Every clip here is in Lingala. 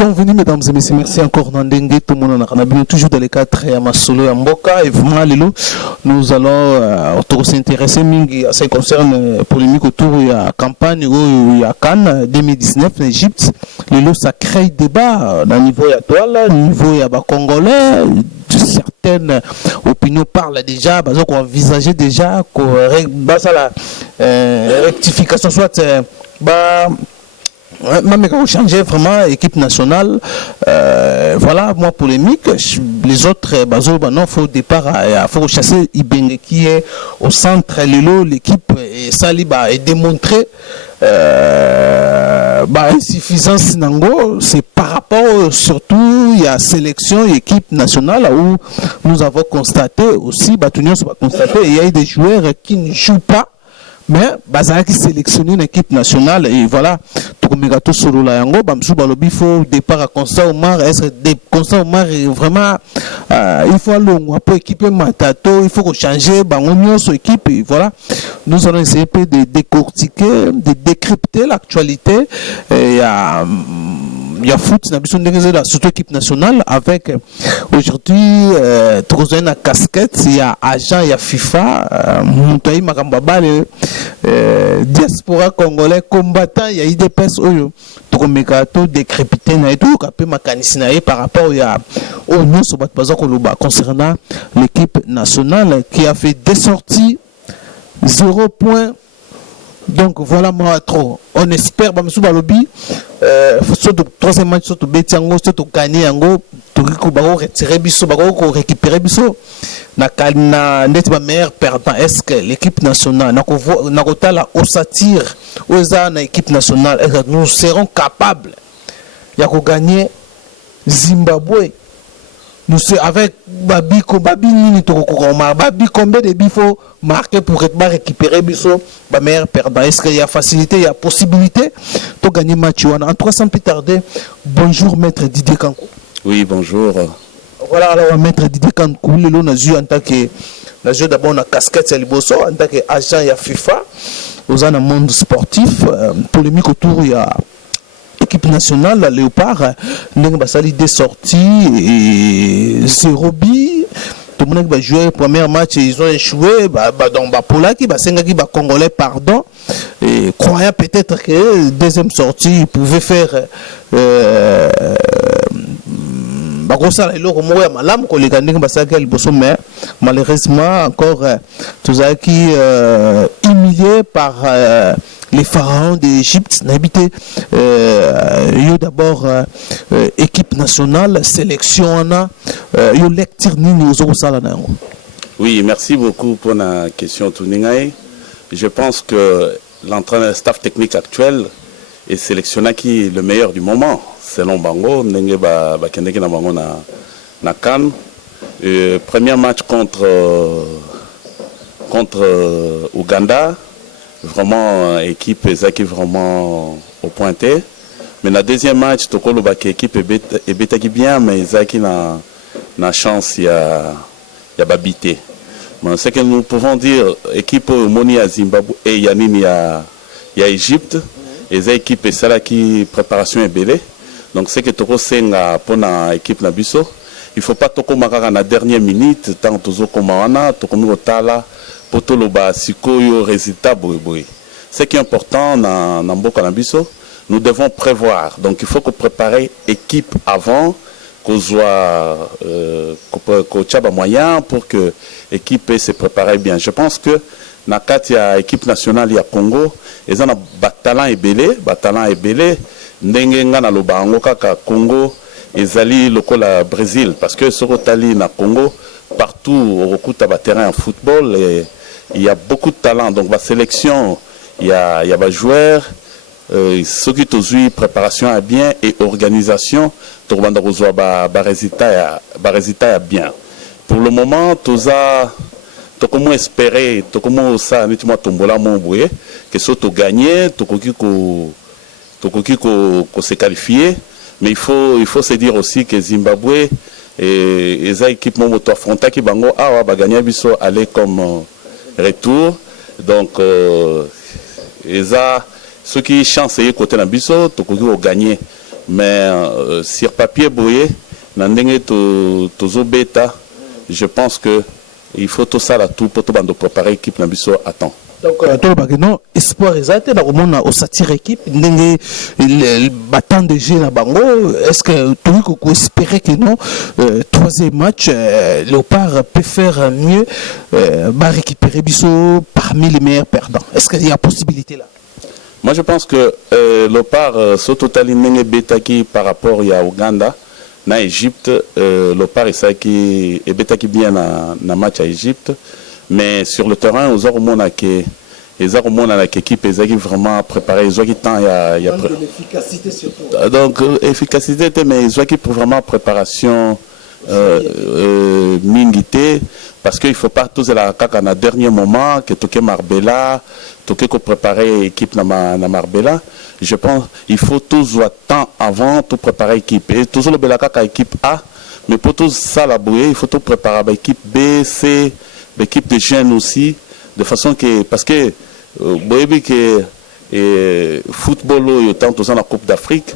Bienvenue mesdames et messieurs, merci encore Nandenge, tout le monde a bien toujours dans les quatre à Masolo et Mboka et vraiment Lelo, nous allons s'intéresser à ce qui concerne polémique autour de la campagne où à Cannes 2019 en Égypte. Lelo ça crée débat au niveau de la toile, au niveau des Congolais. Certaines opinions parlent déjà, parce qu'on envisageait déjà que la rectification soit même quand on changeait vraiment équipe nationale, voilà, moi polémique. Les autres, non, faut au départ, faut chasser Ibenge qui est au centre. L'équipe Saliba est démontré. Insuffisance Nango, c'est par rapport surtout il y a sélection et équipe nationale où nous avons constaté aussi, il y a des joueurs qui ne jouent pas. Mais Bazara qui sélectionne une équipe nationale et voilà, tout Megato solo la yango, Bamsou Balobi faut départ à Constant Omar, est-ce que Constant Omar est vraiment il faut aller pour équiper Matato, il faut changer Bangonion sur équipe et voilà. Nous allons essayer de décortiquer, de décrypter l'actualité. Il y a foot, surtout équipe nationale avec aujourd'hui Trozena casquette, il y a agent, il y a FIFA, Moutaï Makambaba, diaspora congolais combattant, il y a IDPS Oyo, Tromégato décrépité na tout capé makanisina par rapport au nous sur Koloba concernant l'équipe nationale qui a fait des sorties 0 points. Donc voilà moi trop. On espère Bamsou Balobi surtout troisième match surtout Betiango surtout gagner yango Toriko bako retirer biso bako récupérer biso na net meilleur perdant. Est-ce que l'équipe nationale na kotala osatir oza na équipe nationale est-ce que nous serons capables ya ko gagner Zimbabwe? Nous sommes avec Babi Nini Tokokoma, Babi combien de bifo marqué pour récupérer biso, meilleur perdant. Est-ce qu'il y a facilité, il y a possibilité de gagner match en 300 plus tarder. Bonjour maître Didier Kankou. Oui, bonjour. Voilà alors maître Didier Kankou, le lot nazu en tant que nazu d'abord na casquette c'est liboso en tant que agent ya FIFA aux un monde sportif polémique autour il y a équipe nationale, la Léopard, Basali des sorties et 0 bi. Tout le monde va jouer premier match et ils ont échoué. Donc, Polaki, Congolais, pardon. Et croyant peut-être que deuxième sortie, ils pouvaient faire. Malheureusement, encore, tout ça qui humilié par. Les pharaons d'Égypte n'habitaient d'abord équipe nationale, sélection Oui, merci beaucoup pour la question Touningaï. Je pense que l'entraîneur staff technique actuel est sélectionné qui est le meilleur du moment selon Bango ndenge ba kendeki na bango na Cannes. Premier match contre Ouganda. Vraiment équipe qui vraiment au pointé, mais la deuxième match tokolo ba équipe est bien mais Zaki na chance il y a babité. Mais ce que nous pouvons dire équipe moni à Zimbabwe et Yanini à Égypte et za équipe c'est là qui préparation est belle. Donc c'est que toko senga pour na équipe na biso, il faut pas toko makaka na dernière minute tant tozo komawana toko mi otala potoloba sikoyo résultat boy. Ce qui est important dans Mboka Nabiso, nous devons prévoir. Donc il faut que préparer équipe avant qu'on soit moyen pour que l'équipe se prépare bien. Je pense que dans l'équipe nationale il y a Congo, ils ont un talent ébélé, ndengenga na lobango kaka Congo ezali lokola Brésil parce que sur Otali na Congo partout au recours à terrain en football et il y a beaucoup de talent. Donc la sélection, il y a des joueurs, ceux qui ont eu préparation à bien et organisation, tout le monde a résultat bien. Pour le moment, tout ça, comment espérer, comment ça, nettement tombola mon boué, que ce soit gagné, tout se qualifier. Mais il faut se dire aussi que Zimbabwe et les équipes moto affronta qui bango va gagner biso aller comme retour. Donc ceux qui chancent côté na biso to ko gagner mais sur papier boyé nandenge tozo beta, je pense que il faut tout ça là tout pour tout bando préparer l'équipe na biso à temps. Donc tout non espoir exact dans le au satire équipe ndenge battant de jeu na bango, est-ce que tu peux espérer que non troisième match Léopard peut faire mieux va récupérer biso parmi les meilleurs perdants, est-ce qu'il y a possibilité là? Moi je pense que Léopard so totali ndenge betaki par rapport à Ouganda na Égypte, Léopard et ça qui est betaki bien na match à Égypte. Mais sur le terrain, aux hormones l'équipe est vraiment préparée. Ils ont qui temps il y a l'efficacité surtout. Donc efficacité, mais ils ont qui pour vraiment préparation mingité parce qu'il faut pas tous la caca na dernier moment que toquer Marbella, toquer qu'on préparer l'équipe na Marbella. Je pense il faut tous temps avant tout préparer l'équipe et toujours le bela caca équipe A, mais pour tout ça la bouée, il faut tout préparer l'équipe B, C. L'équipe de jeunes aussi, de façon que, parce que, vous voyez que football, il y a tant dans la Coupe d'Afrique,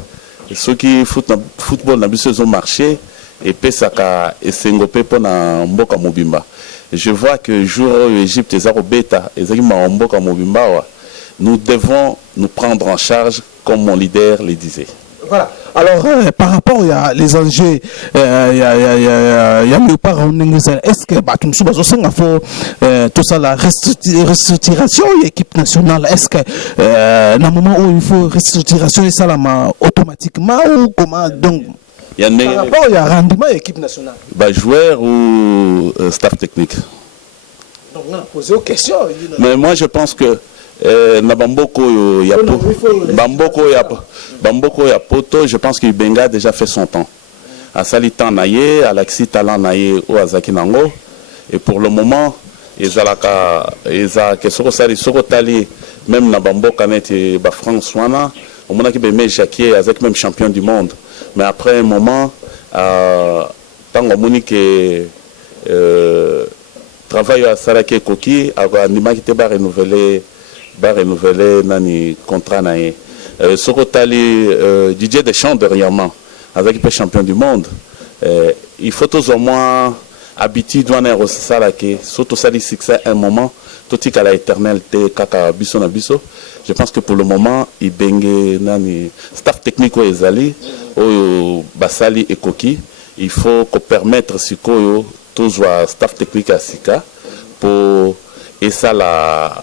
ceux qui football n'a pas ont marché, et puis ça a essengopé pour Mboka Mobimba. Je vois que jour où l'Égypte est au bêta, et Mboka Mobimba, nous devons nous prendre en charge, comme mon leader le disait. Voilà. Alors, par rapport à les enjeux, il y a Léopard, est-ce que tout ça, la restructuration de l'équipe nationale, est-ce que dans le moment où il faut restructuration, ça automatiquement ou comment donc par rapport à rendement de l'équipe nationale? Joueur ou staff technique? Donc, on a posé aux questions. Mais moi, je pense que Bamboko ya poto, je pense que Benga a déjà fait son temps. À Salitan Naye, à l'Axi Talan Naye ou à Zakinango. Et pour le moment, ils ont même na Bamboka net ba François, au moment qu'il met Jacquier avec même champion du monde. Mais après un moment, tant qu'on que travail à Sarake Koki, à Nima qui était renouveler nani contrat naé sokotali Didier Deschamps dernièrement avec le champion du monde, il faut tous au moins habitude à ça là que surtout ça succès un moment tout à la éternalité kaka biso na biso. Je pense que pour le moment il bengue nani staff technique ou ezali ou basali et koki, il faut qu'on permettre sikoyo tous staff technique à sika pour et ça là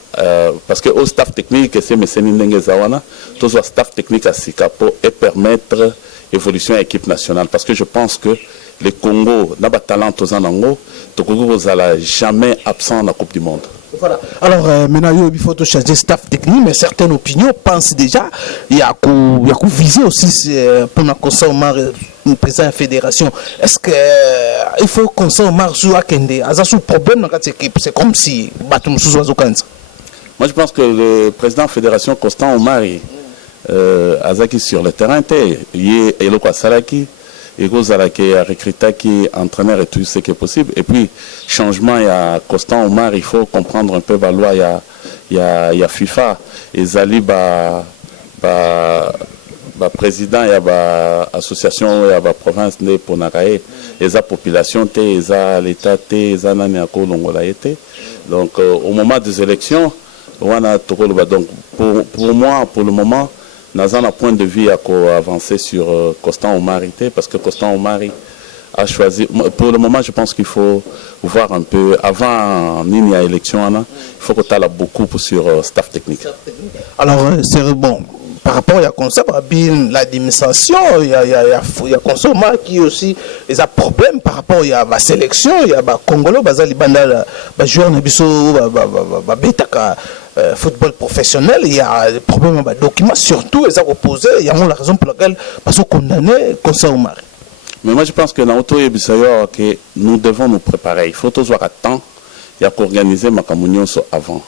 parce que au staff technique c'est Messeni Ndengezawana tous au staff technique à Sika pour permettre évolution à l'équipe nationale parce que je pense que le Congo n'a pas talent aux anango le Congo vous allez jamais absent dans la Coupe du Monde. Voilà. Alors maintenant il faut changer staff technique, mais certaines opinions pensent déjà il y a qu'à viser aussi pour la consommer le président de la fédération. Est-ce que il faut consommer sur Akende? Est-ce que problème dans cette équipe? C'est comme si Batum sous Oazokanza. Moi je pense que le président de la fédération Constant Omari Azaki sur le terrain il est Eloko Salaki. Et vous allez recruter qui entraîneur et tout ce qui est possible. Et puis, changement, il y a Constant Omar, il faut comprendre un peu Valois, il y a FIFA, et Zali, président, il y a association, il y a province de Ponakae, et la population, et l'État, et Naniako, Longola été. Donc, au moment des élections, on a donc, pour moi, pour le moment, nous avons un point de vue à avancer sur Constant Omari parce que Constant Omari a choisi. Pour le moment, je pense qu'il faut voir un peu avant l'élection, il faut que tu aies beaucoup sur staff technique. Alors, c'est bon. Par rapport à l'administration, il y a Consomma qui aussi a problème par rapport à la sélection, il y a Congolo, les joueurs football professionnel, il y a des problèmes de documents, surtout ils ont opposé, il y a la raison pour laquelle ils sont condamnés comme ça au mari. Mais moi je pense que dans l'auto que nous devons nous préparer. Il faut tous avoir temps, il y a qu'organiser ma communion avant.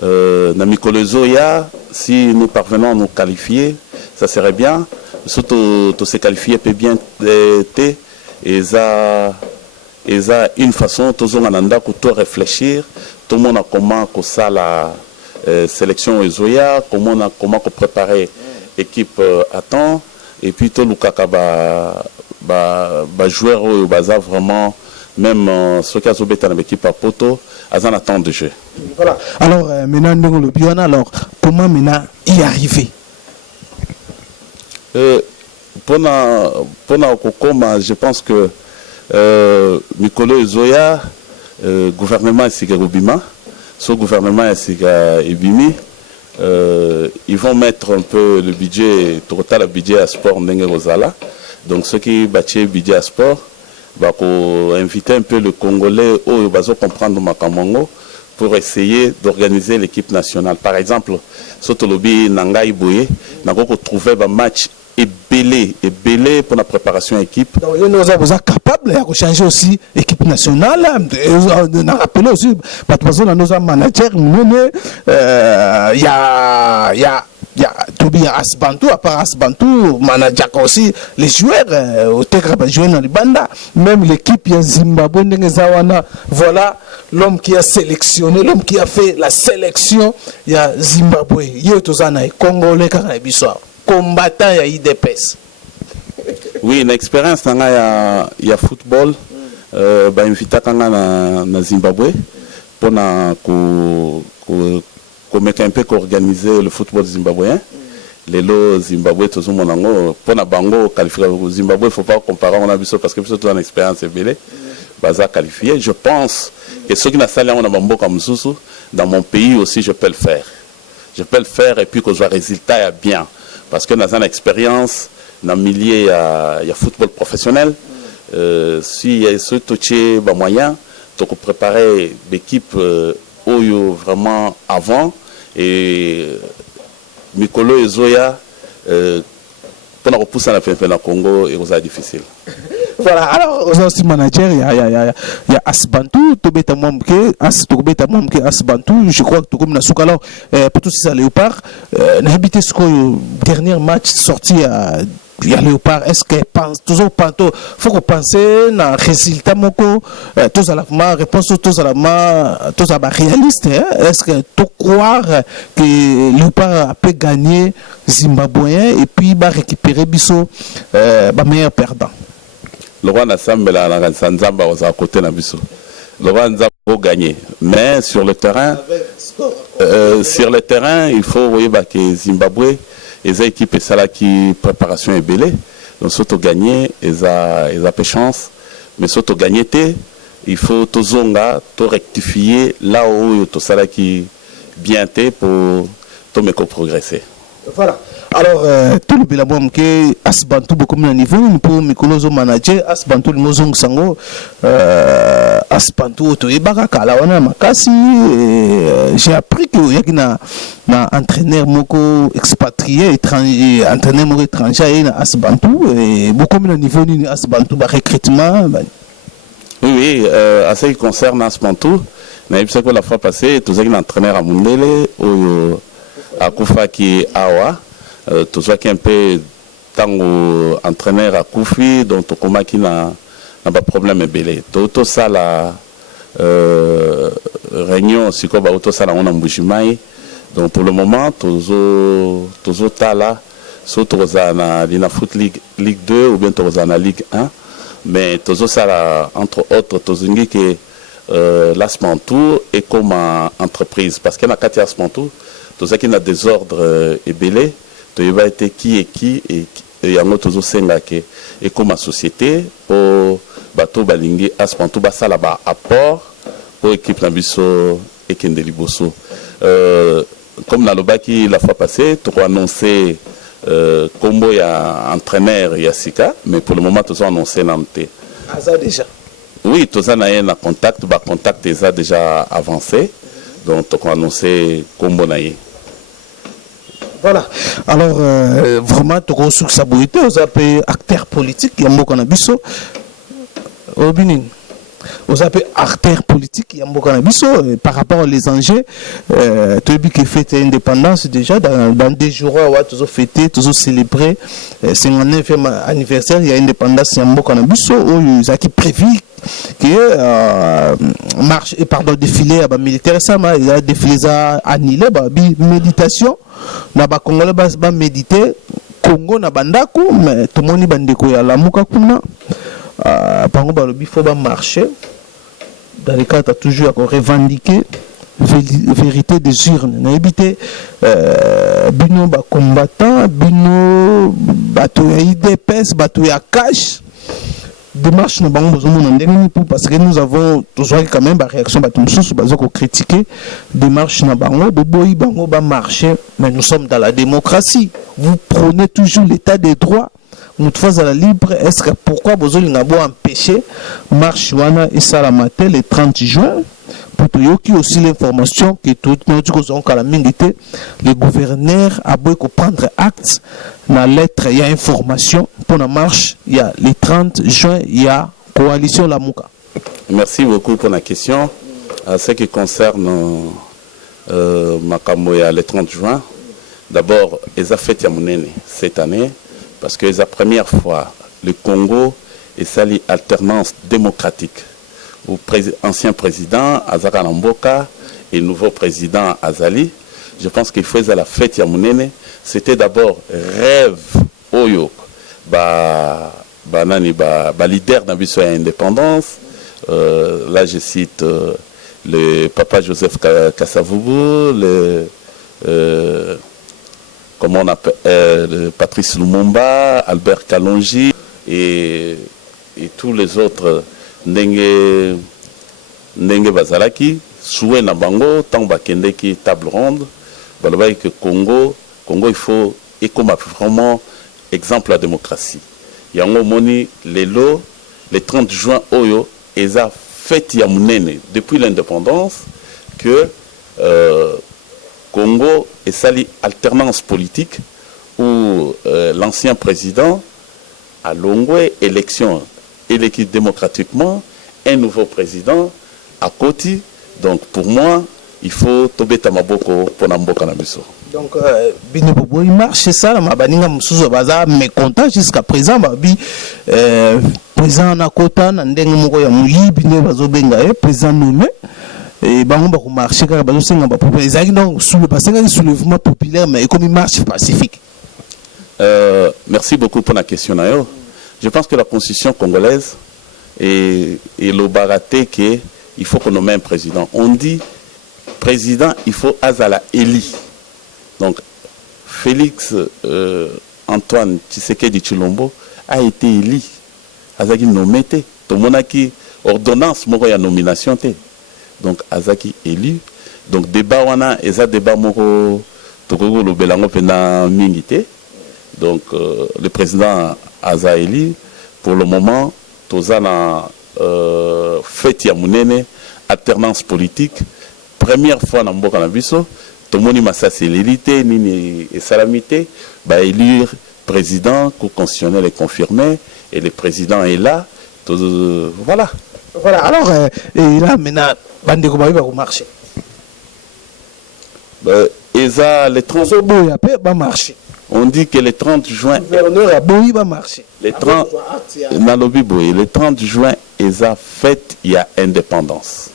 Dans Mikolozoya, si nous parvenons à nous qualifier, ça serait bien. Surtout tous ces qualifiés peut bien être et ça une façon tous on a pour réfléchir. Tout le monde a comment que ça la sélection Ezoya, comment préparer l'équipe à temps. et puis tout le kaka joueur au bazar vraiment même ceux qui ont été dans l'équipe à Poto à en attente de jeu. Voilà. Alors maintenant le Biona, alors comment maintenant y arriver? Pour Kokoma, je pense que Mikolo Zoya, gouvernement est Rubima, ce gouvernement est Ebimi, ils vont mettre un peu le budget, total le budget à sport Ndenge Rosala. Donc ceux qui battent le budget à sport, pour inviter un peu le Congolais au comprendre Makamongo pour essayer d'organiser l'équipe nationale. Par exemple, Sotolobi Nangai Boye, nous avons trouvé un match belé pour la préparation équipe. Donc nous sommes capables de changer aussi l'équipe nationale. On a rappelé aussi, parce que nous sommes managers, il y a Tobi Asbantou, à part Asbantou, manager aussi les joueurs, au Tegra jouer dans les bandas, même l'équipe Zimbabwe, voilà l'homme qui a sélectionné, l'homme qui a fait la sélection, il y a Zimbabwe, il y a Congolais, combattant, il y a IDPS. Oui, une expérience il y a football, invité na Zimbabwe pour mettre un peu organiser le football zimbabwéen. Les lots Zimbabwe, tout le monde pour na bango qualifié au Zimbabwe, il ne faut pas comparer on a vu ça parce que c'est une expérience belée. Baza qualifié. Je pense que ceux qui n'ont pas on a bambo comme Soussou, dans mon pays aussi, je peux le faire. Je peux le faire et puis que je vois résultat bien. Parce que dans une expérience, dans le milieu, il y a football professionnel. Si il y a ce touché moyen, donc préparer l'équipe vraiment avant. Et Mikolo et Zoya, pour nous repousser à la fin de Congo, c'est difficile. Voilà, alors aussi manager, il y a Asbantou, Asbantou, je crois que tout comme Nasuka, alors pour tout ça Léopard, n'habitez ce dernier match sorti à Léopard, est-ce que pense toujours panto, faut qu'on pense na résultat moko, tous à la réponse tous à la réaliste, est-ce que tu croire que Léopard peut gagner Zimbabwéen et puis va récupérer Bisso meilleur perdant? Le roi Nassambela na Nzamba aux à côté na biso. Le roi Nzamba gagner, mais sur le terrain il faut voyez que Zimbabwe les équipes et ça qui préparation est belée. Donc surtout gagner ils a peu chance, mais surtout gagner il faut tout zonga, tout rectifier là où tout ça qui bien pour tout me progresser. Voilà. Alors, tout le bilabom que Asbantou beaucoup de niveau pour Mikolozo manager Asbantou le mozong sango Asbantou to ebaka la wana makasi j'ai appris que y a na entraîneur moko expatrié étranger entraîneur moko étranger na Asbantou et beaucoup de niveau ni Asbantou ba recrutement. Oui, à ce qui concerne Asbantou, na yebisa ko la fois passée tous les entraîneurs à Mundele ou à Kufa qui awa tout ça qui est un peu tant entraîneur à Koufi, donc comment qui n'a pas problème belé. Tout ça la réunion si quoi tout ça là on a Mbujimaï. Donc pour le moment tout ça là surtout na foot Ligue 2 ou bien tout ça na Ligue 1, mais tout ça là entre autres tout zingi que l'Asbantou est comme entreprise parce qu'il y a quatre Asbantou, tout ça qui n'a désordre et belé. Il va être qui et il y a un autre et comme société pour bateau balingi Asbantou basa là-bas apport pour équipe Nabiso et Kendeli Bosso. Comme dans le baki la fois passée, tu as annoncé combo il y a entraîneur Yassika, mais pour le moment tu as annoncé l'amté. Déjà. Oui, tu as un contact, contact est déjà avancé, donc tu as annoncé combo naïe. Voilà. Alors, vraiment, tu as sur sa beauté, vous avez acteur politique, il y a un mot qu'on a biso. Au Bénin, vous avez acteur politique, il y a un mot qu'on a biso. Par rapport aux enjeux, tu as vu qu'il fête l'indépendance déjà, dans des jours, on va toujours fêter, toujours célébrer. C'est mon 9e anniversaire, il y a l'indépendance, il y a un mot qu'on a biso, il y a qui prévu que marche et pardon défilé à militaire ça il y a défilé ça annulé méditation na ba congolais ba méditer Congo na bandako mais tout moni bandeko ya lamuka kuna bango balobi faut ba marcher dans les cas tu as toujours à revendiquer vérité des urnes na éviter bino ba combattant bino bato ya IDPS bato ya cash démarche na bango bozomona ndenge pour parce que nous avons toujours quand même ba réaction bato mususu bazoko critiquer démarche na bango boboyi bango ba marcher mais nous sommes dans la démocratie vous prenez toujours l'état des droits nous fois à la libre est-ce que pourquoi bozolinga bo empêcher marche wana et salamate le 30 juin pour qui aussi l'information que tout le gouverneur a beau prendre acte dans la lettre il y a information pour la marche il y a le 30 juin il y a coalition Lamuka. Merci beaucoup pour la question. À ce qui concerne Makamoya le 30 juin, d'abord ils ont fait Yamounene cette année parce que c'est la première fois le Congo est sali alternance démocratique. Ancien président Azaka Namboka et nouveau président Azali, je pense qu'il faisait la fête Yamounene. C'était d'abord rêve Oyo, leader d'un but sur l'indépendance. Là, je cite le papa Joseph Kasavubu, comment on appelle, Patrice Lumumba, Albert Kalonji et tous les autres. Ndenge bazalaki souhait na bango tant bakende ki table ronde baloba que Congo il faut et comme vraiment exemple la démocratie yango moni lelo le 30 juin oyo eza fête ya munene depuis l'indépendance que Congo est sali alternance politique où l'ancien président a longué élection élu démocratiquement un nouveau président à côté. Donc pour moi, il faut tobeta maboko pour namboka na biso. Donc bino bobo il marche ça la mabaninga musuzo baza mécontent jusqu'à présent babi président na kota na ndenge moko ya muyibi ne bazobenga président nommé et bango ba ko marcher ka bazo senga ba populaire donc sous le passé soulèvement populaire mais comme marche pacifique. Merci beaucoup pour la question nayo. Je pense que la constitution congolaise est le baraté qu'il faut qu'on nomme un président. On dit président, il faut Azala Eli. Donc Félix Antoine Tshisekedi Tshilombo a été élu. Azaki nommé. Tout le monde a qui ordonnance moko ya nomination té. Donc Azaki élu. Donc débat wana eza débat moko tokoko lo belango pena mingité. Donc le président Azaeli, pour le moment, Tozana fête ya munene, alternance politique, première fois dans Mboka na biso, tomoni masasi l'élité, nini et salamité, bah élire président, constitutionnel est confirmé, et le président est là, voilà. Voilà, alors, et là maintenant, bande ko va marcher. Et ça, les 30 marcher. On dit que le 30 juin, le 30 juin, ils ont fête, il y a indépendance.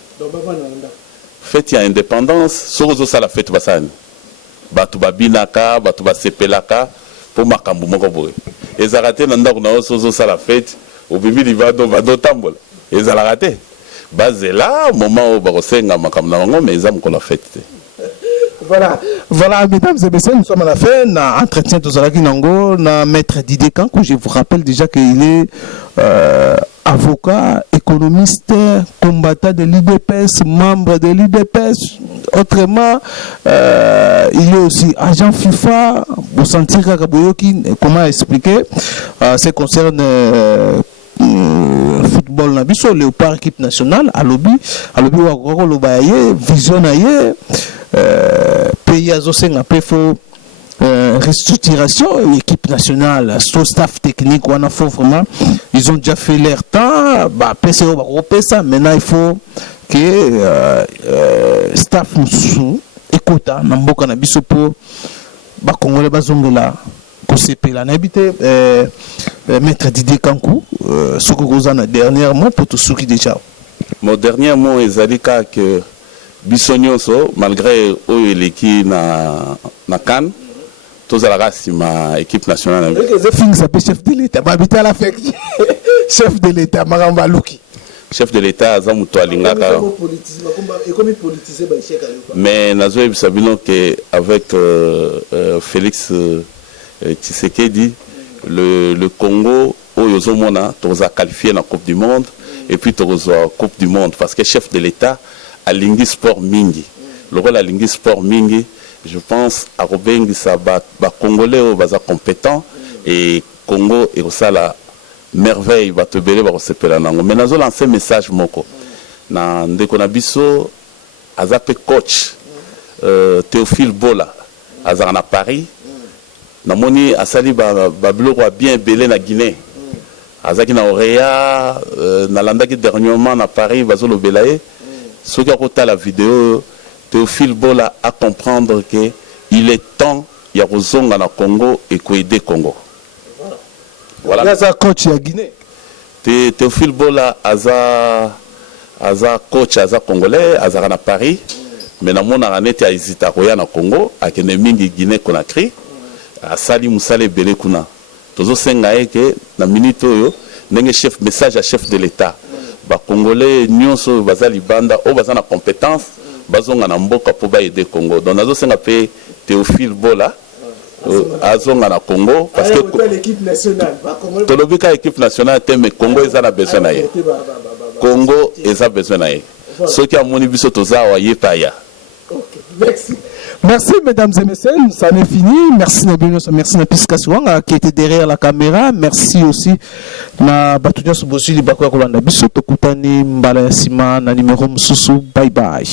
Fête, il y a indépendance, sur ça la fête, Batuba Binaka, Batuba Sepelaka, pour Makambu Mokoboy. Ils ont raté ça la fête, au Bibi Livado, Vado Tambol. Ils ont raté. Basé là, au moment où Barosenga Makamna, mais ils ont la fête. Voilà, mesdames et messieurs, nous sommes à la fin. Entretien de Zalaki Nango, maître Didier Kankou. Je vous rappelle déjà qu'il est avocat, économiste, combattant de l'IDPS, membre de l'IDPS. Autrement, il est aussi agent FIFA. Vous sentir comment expliquer ce qui concerne football na biso léopard équipe nationale à lobby wa ko lobaye vision aye pays azosenga pe fo restructuration équipe nationale son staff technique wana faut vraiment ils ont déjà fait leur temps ba PCO ba ko pesa maintenant il faut que staff sous écouta na mboka na biso po ba congolais bazongela Kosepela na habité maître Didier Kankou ce que vous en dernièrement pour tout ceux qui déjà. Mon dernier mot est Zalika que Bissonioso malgré oyo eleki na CAN tous à la race ma équipe nationale. Chef de l'État, chef de l'État, Maramba Luki. Chef de l'État, Zamuto Alingaka. Mais Nazoé Sabino que avec Félix Tshisekedi, le Congo, Oyozomona, a qualifié la Coupe du Monde et puis la Coupe du Monde parce que chef de l'État a l'ingé sport mingi. Le rôle a l'ingé sport mingi, je pense à Robin Sabat, Congolais au basa compétent et Congo et ça la merveille va te béler va se pela nango. Mais nazo lancer message moko na ndeko na biso azape coach Théophile Bola azana na Paris namoni asali ba biloko bien belé na Guinée azaki na Orea na landaki dernièrement na Paris bazolo belaye ceux qui ont regardé la vidéo Théophile Bola à comprendre que il est temps il y a rozonga na Congo et ko aider Congo. Voilà. Aza coach ya Guinée. Théophile Bola aza coach aza congolais aza na Paris mais na mona ranete hésita koya na Congo akene mingi Guinée Conakry asali musale belé kuna tozo senga eke na minute oyo ndenge chef message à chef de l'État ba congolais nyonso bazali banda o bazana compétence bazonga na mboka po ba aider Congo donc nazo senga pe Théophile Bola azonga na Congo parce que l'équipe nationale tolobika équipe nationale mais Congo ezana besoin na ye Congo eza besoin na ye ceux qui a moni biso toza wa yepaya. Merci. Merci mesdames et messieurs, ça n'est fini. Merci Nabino, merci na Piskaswanga qui était derrière la caméra. Merci aussi na Batunya Subosi Libakwa Kolanda Biso Tokutani Mbala Sima na numéro Mususu. Bye bye.